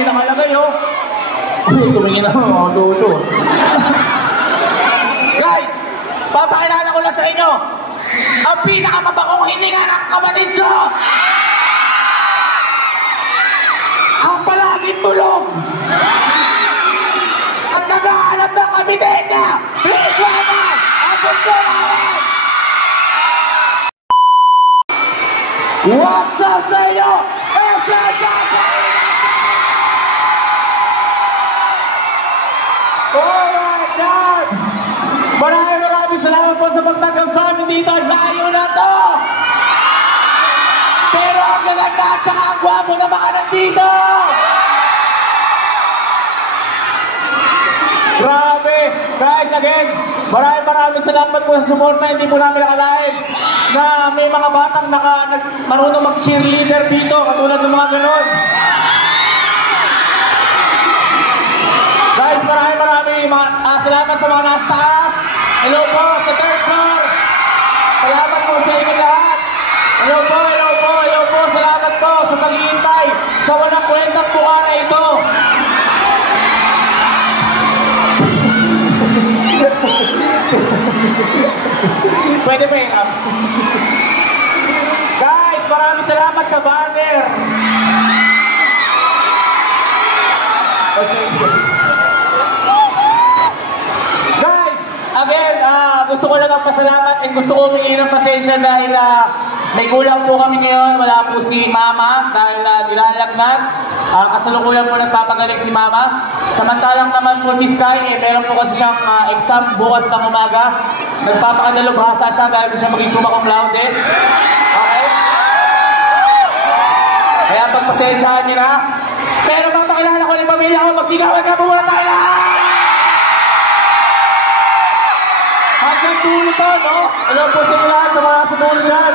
may nakalagay, oh. Tumingin ako, oh, Guys, papakilala ko lang sa inyo, ang pinakamabagong hininga ng kapatid ko! Ang palaging tulog! At nag-aanap ng kabinete niya! Please welcome! Ang bunso namin! What's up sa iyo? Oh my God! Maraming salamat po sa pagtanggap sa amin dito. Layo na to! Pero ang gaganda at saka ang gwapo na mga nandito! Grabe! Guys, again, maraming salamat po sa suporta. Hindi po namin nakalain na may mga batang marunong mag-cheerleader dito, katulad ng mga ganon. Guys, maraming salamat sa mga nasa taas. Hello po sa third floor. Salamat po sa inyo lahat. Hello po. Salamat po sa paghihintay sa walang kwentang buka na ito. Pwede ba yun? Guys, maraming salamat sa banner. Guys, again, gusto ko lang magpasalamat and gusto ko humingi ng pasensya dahil may kulang po kami ngayon. Wala po si Mama dahil nilalagnat. Kasalukuyan po nagpapagaling si Mama. Samantalang naman po si Sky, meron po kasi siyang exam bukas ng umaga. Nagpapakadalubhasa siya dahil po siya maging summa cum laude. Okay? Kaya pagpasensyahan niyo na. Pero papakilala ko ni pamilya ko, magsigawan nga po muna tayo lahat! Hanggang tulo to, no? Hello po sa inyo lahat sa mga nasa tulo yan.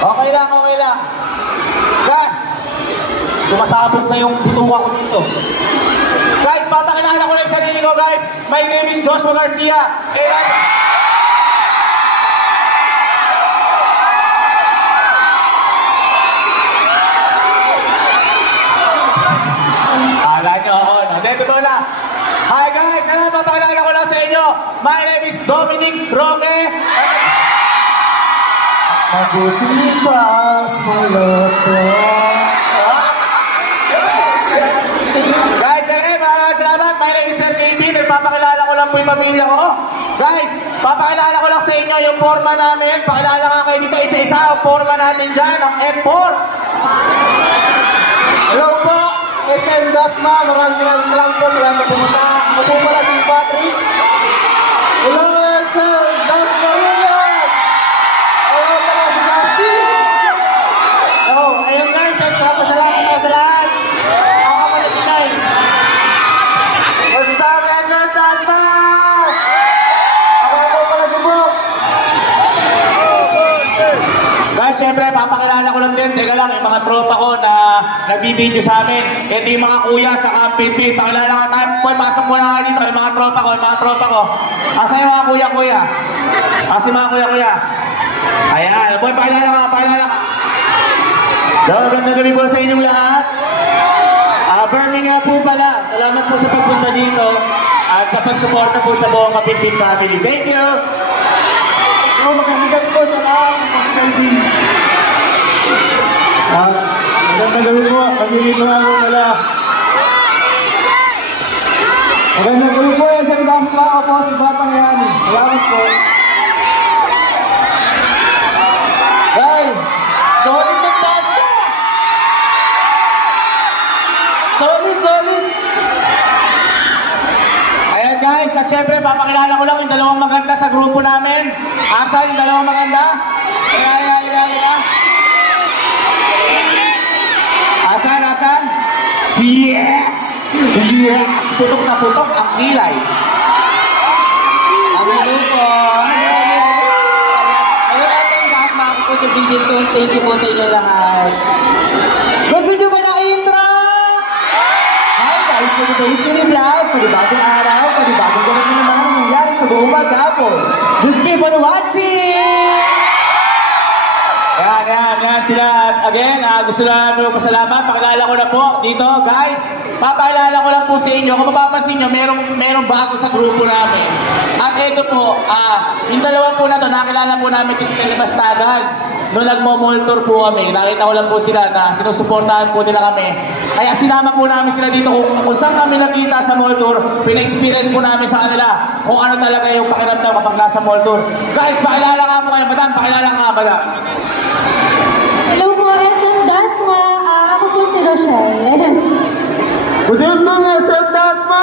Okay lang. Guys, sumasabog na yung butuwa ko dito. Guys, papakilala ko lang yung sarili ko, guys. My name is Joshua Garcia. And Ala nyo ako, no? Dito na. Hi guys, papakilala ko lang sa inyo. My name is Dominic Roque. Mabuti pa sa loto. Guys, maraming salamat. My name is Sir KB. Nagpapakilala ko lang po yung pamilya ko. Guys, papakilala ko lang sa inyo yung forma namin. Pakilala nga kayo dito isa-isa ang forma namin dyan, ang F4. Hello po, SM Dasma. Maraming salamat po sa lahat na pumunta. Ako po pala si Patrick. Hello, SM Dasma. Ayun guys, nagpapasalamat ako sa lahat. Ako pala si Nay. What's up, SM Dasma? Ako pala si Bob. Guys, syempre, papakilala ko lang din. Teka lang, yung mga tropa ko na nagbibideo sa amin. Ito yung mga kuya sa Kampinpin. Pakilala ka tayo. Boy, pasok muna kayo dito. Yung mga tropa ko. Asa yung mga kuya-kuya? Asa yung mga kuya-kuya? Ayan. Boy, pakilala ka. Magandang gabi po sa inyong lahat. Birmingham po pala. Salamat po sa pagpunta dito at sa pagsuporta po sa buong Kapimpin family. Thank you! Magandang gabi po sa lahat. Magandang gabi po. Magiging nga po pala. Magandang gabi po. Isang dami pa ako po si Batang Yani. Salamat po. Guys, solid na taas ko! Solid! Ayan guys, at syempre papakilala ko lang yung dalawang maganda sa grupo namin. Asa yung dalawang maganda? Halika. Asan? Yes! Putok na putok ang kilay. Thank you po sa inyo lahat. Gusto nyo ba ng intro? Hi guys, for today's mini vlog, panibagong araw, panibagong ganap na naman ang nangyari sa buong maghapon. Just keep on watching! Yan sila. Again, gusto na namin pasalamat. Pakilala ko na po dito, guys. Papakilala ko lang po sa inyo. Kung mapapansin nyo, merong bago sa grupo namin. At ito po, yung dalawa po na to, nakilala po namin ito sa Kalimastagan. Noong nagmo-mall tour po kami, nakita ko lang po sila na sinusuportahan po nila kami. Kaya sinama po namin sila dito kung saan kami nakita sa mall tour, pina-experience po namin sa kanila kung ano talaga yung pakiramdam kapag nasa mall tour. Guys, pakilala nga po kayo, madam. Pakilala nga, madam. Hello po, SM Dasma. Ako po si Rochelle. Good evening, SM Dasma!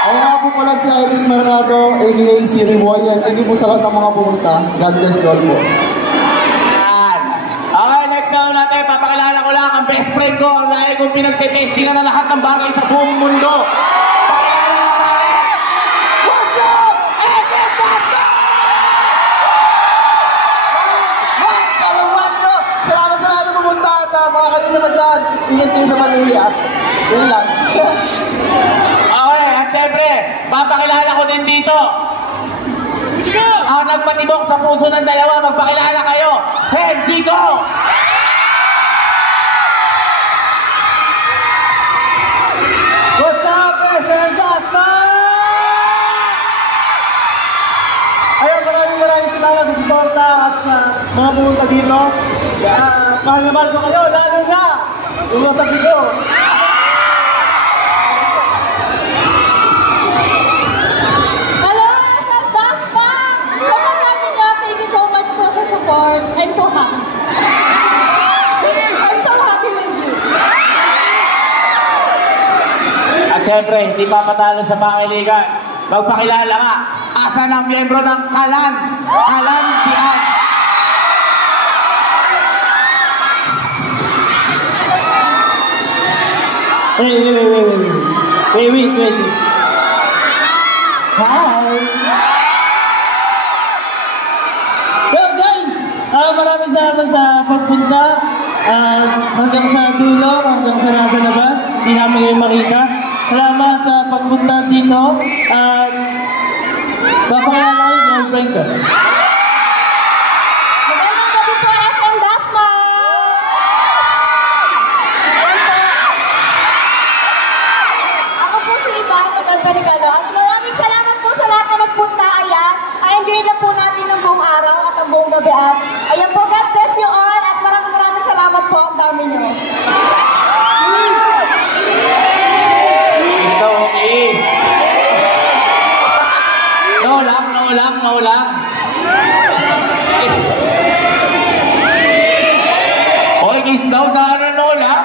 Ako nga po pala si Iris Mercado, a.k.a. si Rivoy, and thank you po sa lahat ng mga pumunta. God bless you all po. Yan. Okay, next na natin, papakilala ko lang ang best friend ko, ang lahi kong pinagtitestingan na lahat ng bagay sa buong mundo. Pakilala ka pare! What's up? SM Dasma! Salamat sa lahat ng pumunta at mga kanina naman dyan. Ingat kayo sa panuli at yun lang. Okay, at syempre, papakilala ko din dito. Ang nagpatibok sa puso ng dalawa, magpakilala kayo. Hey, Chico! What's up, SM Dasma? Ayun, maraming salamat sa suporta at sa mga pumunta dito. Mahal na mahal ko kayo, lalo na yung katabi ko. Hello, SM Dasma. Sobrang happy niya. Thank you so much po sa support. I'm so happy. I'm so happy with you. At syempre, hindi papatalo sa pakiligan. Magpakilala nga, asan ang miyembro ng Kalan? Kalandian. Wait. Hi! So guys, maraming salamat sa pagpunta. Hanggang sa dulo, hanggang sa nasa labas, hindi namin kayo makita. Salamat sa pagpunta dito. Papakilala ko yung girlfriend ko. Magandang gabi po, SM Dasma. Ako po si Ivan, Panigalo. At maraming salamat po sa lahat na nagpunta. Ayan, I-enjoy na po natin ang buong araw at ang buong gabi. At ayan po, God bless you all. At maraming salamat po. Ang dami niyo. Gusto mo, kiss. No lang. Okay, kiss daw sa ano, no lang.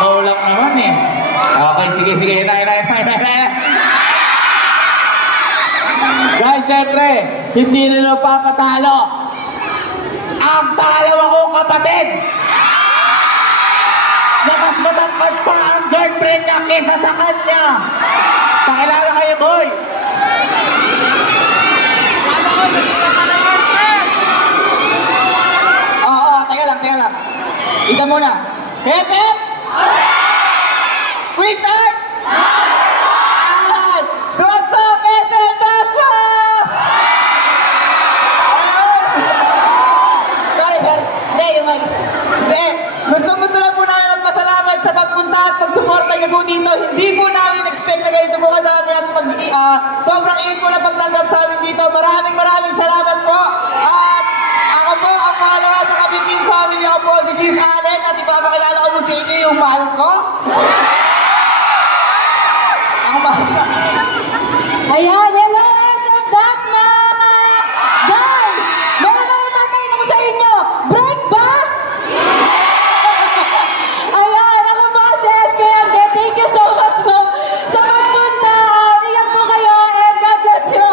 No lang naman eh. Okay, sige. Guys, syempre, hindi nila papatalo ang pangalawa kong kapatid na mas matangkad pa ang girlfriend niya kesa sa kanya. Pakilala kayo, boy. Oo, teka lang. Isa muna. Hep! Quick time! So what's up, SM Dasma? Sorry. Hindi. Gusto lang po namin magpasalamat sa pagpunta at pagsuporta niyo po dito. Hindi po namin expect na ganito po kadami at sobrang init po na pagtanggap sa amin dito. Maraming salamat po. At ako po ang pangalawa sa Kabipin family. Ako po si Chief Allen at ipapakilala ko po sa inyo yung mahal ko. Ang mahal ko. Ayan, hello, SM Dasma! Guys, meron ako tatanong sa inyo. Break ba? Ayan, ako po si SK Ande. Thank you so much po sa pagpunta. Ingat po kayo and God bless you.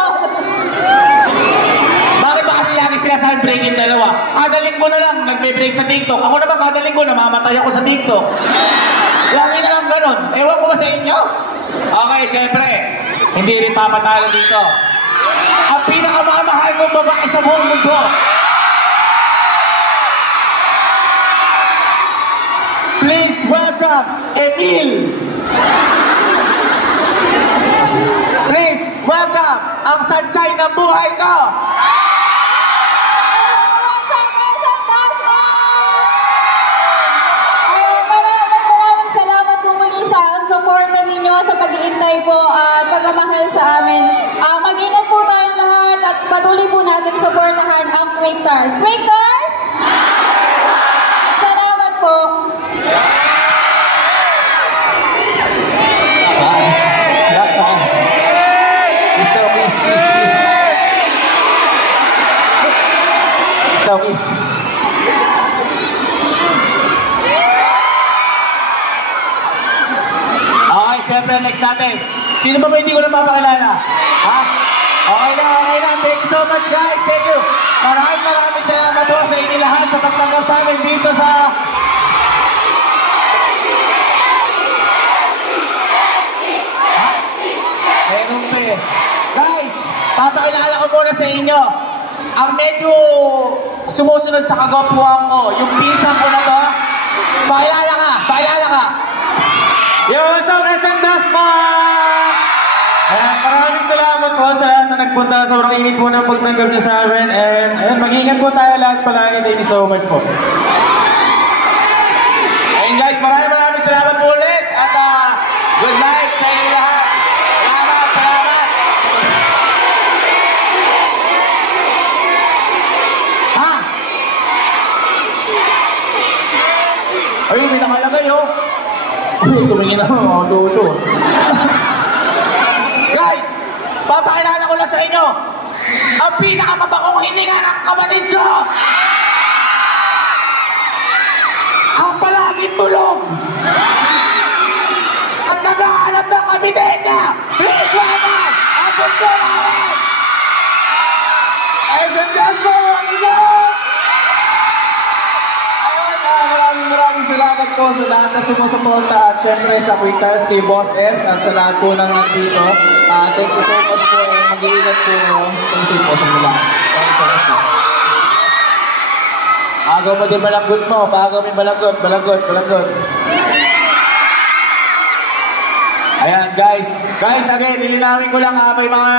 Bakit ba kasi lagi sila sa breaking dalawa? Kada linggo na lang, nagbe-break sa TikTok. Ako naman kada linggo, namamatay ako sa TikTok. Lagi na lang ganun. Ewan ko ba sa inyo? Okay, syempre. Hindi rin papatalo dito. ang pinakamamahal kong babae sa buong mundo. Please welcome Emil. Please welcome ang sanchay ng buhay ko. Maraming salamat po muli sa suporta ninyo sa pag-iintay po at pagmamahal sa amin. Mag-ingat po tayong lahat at patuloy po natin suportahan ang Quake Cars. Quake Cars! Salamat po! Okay, syempre next natin. Sino ba hindi ko napapakilala? Ha? Okay na. Thank you so much guys. Thank you. Maraming salamat po sa inyo lahat sa pagtanggap sa amin dito sa... Ha? Meron pa eh. Guys, papakilala ko muna sa inyo. Ang medyo sumusunod sa kagwapuan ko, yung pinsan ko na to, pakilala ka. Yo, what's up, SM Dasman? Maraming salamat po sa lahat na nagpunta. Sobrang init po ng pagtanggap niyo sa amin. And mag-ingat po tayo lahat palagi. Thank you so much po. Ayun guys, maraming salamat po ulit. At good night sa inyo lahat. Salamat. Ha? Ayun, may nakalagay oh. Tumingin na mga duto. Guys, papakilala ko lang sa inyo ang pinakamabakong hininga ng kapatid ko. Ang palaging tulog. At nag-aanap ng kabite niya. Please welcome ang bunso namin. SM Jasper, Maraming salamat po sa lahat na sumusuporta at syempre sa Quake Cars, kay Boss S at sa lahat po ng nandito. Thank you so much po. Mag-iingat po. Stay safe po sa mula. Thank you so much po. Agaw mo din balanggot mo. Paagaw mo yung balanggot. Ayan, guys. Guys, again, nilinawin ko lang may mga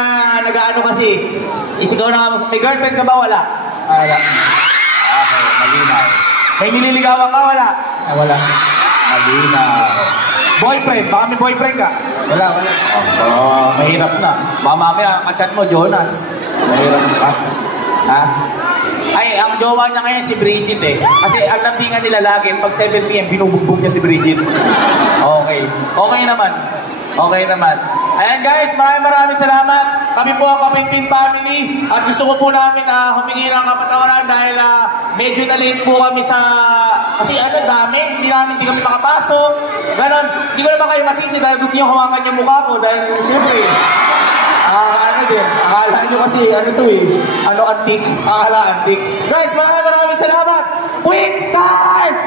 nag-ano kasi. Isigaw na nga. May girlfriend ka ba? Wala? Wala. Okay, malinaw. May nililigawan ka? Wala? Wala. Malinaw. Boyfriend? Baka may boyfriend ka? Wala. Mahirap na. Baka mamaya, kachat mo, Jonas. Mahirap pa. Ha? Ay, ang jowa niya ngayon si Bridget eh. Kasi ang lambingan nila lagi, pag 7 PM, binubugbog niya si Bridget. Okay. Okay naman. Ayan guys, maraming salamat. Kami po ang Kapinpin Family. At gusto ko po namin humingi ng kapatawaran dahil medyo na-late po kami sa... Kasi dami. Hindi kami makapasok. Ganon. Hindi ko naman kayo masisi dahil gusto niyo hawakan yung mukha ko. Dahil siyempre, akala nyo kasi antique. Akala antique. Guys, maraming salamat. Quake Cars!